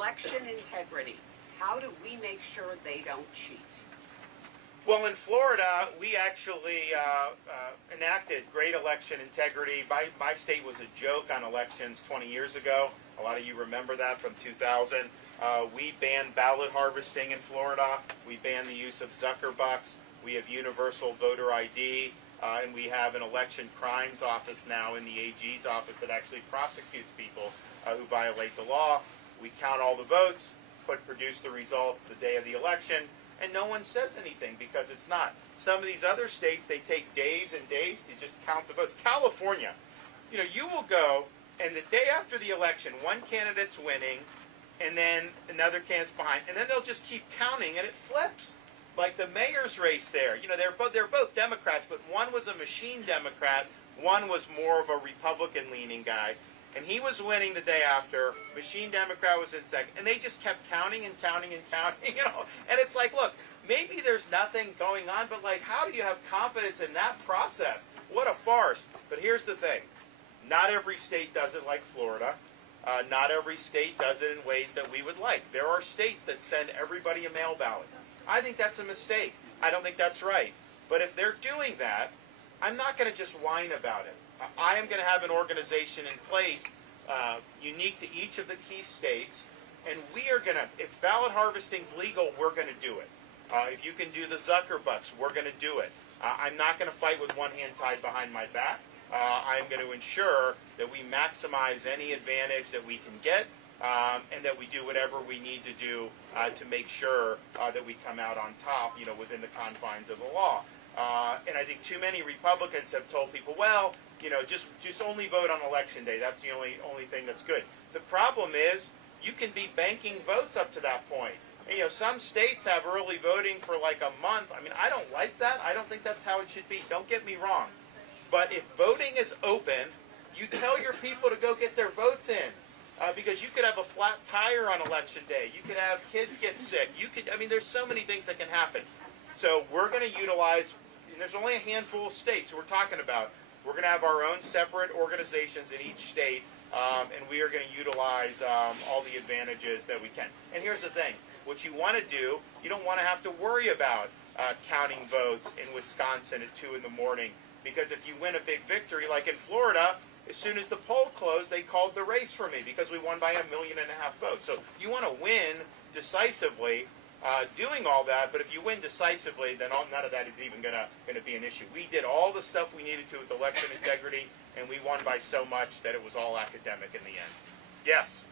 election integrity. How do we make sure they don't cheat? Well, in Florida, we actually enacted great election integrity. My state was a joke on elections 20 years ago. A lot of you remember that from 2000. We banned ballot harvesting in Florida. We banned the use of Zuckerbucks. We have universal voter ID. And we have an election crimes office now in the AG's office that actually prosecutes people who violate the law. We count all the votes, produce the results the day of the election, and no one says anything because it's not. Some of these other states, they take days and days to just count the votes. California, you will go, and the day after the election, one candidate's winning, and then another candidate's behind, and then they'll just keep counting, and it flips. Like the mayor's race there, they're both Democrats, but one was a machine Democrat, one was more of a Republican-leaning guy, and he was winning the day after. Machine Democrat was in second, and they just kept counting and counting and counting, And it's like, look, maybe there's nothing going on, but like, how do you have confidence in that process? What a farce! But here's the thing: not every state does it like Florida. Not every state does it in ways that we would like. There are states that send everybody a mail ballot. I think that's a mistake. I don't think that's right. But if they're doing that, I'm not going to just whine about it. I am going to have an organization in place unique to each of the key states, and we are going to, if ballot harvesting's legal, we're going to do it. If you can do the Zuckerbucks, we're going to do it. I'm not going to fight with one hand tied behind my back. I'm going to ensure that we maximize any advantage that we can get, and that we do whatever we need to do to make sure that we come out on top, within the confines of the law. And I think too many Republicans have told people, well, just only vote on election day. That's the only thing that's good. The problem is you can be banking votes up to that point. And, some states have early voting for like a month. I mean, I don't like that. I don't think that's how it should be. Don't get me wrong. But if voting is open, you tell your people to go get their votes in. Because you could have a flat tire on election day. You could have kids get sick. There's so many things that can happen. So we're going to utilize, there's only a handful of states we're talking about. We're going to have our own separate organizations in each state, and we are going to utilize all the advantages that we can. And here's the thing. What you want to do, you don't want to have to worry about counting votes in Wisconsin at 2 in the morning. Because if you win a big victory, like in Florida, as soon as the poll closed, they called the race for me because we won by 1.5 million votes. So you want to win decisively doing all that, but if you win decisively, then none of that is even going to be an issue. We did all the stuff we needed to with election integrity, and we won by so much that it was all academic in the end. Yes?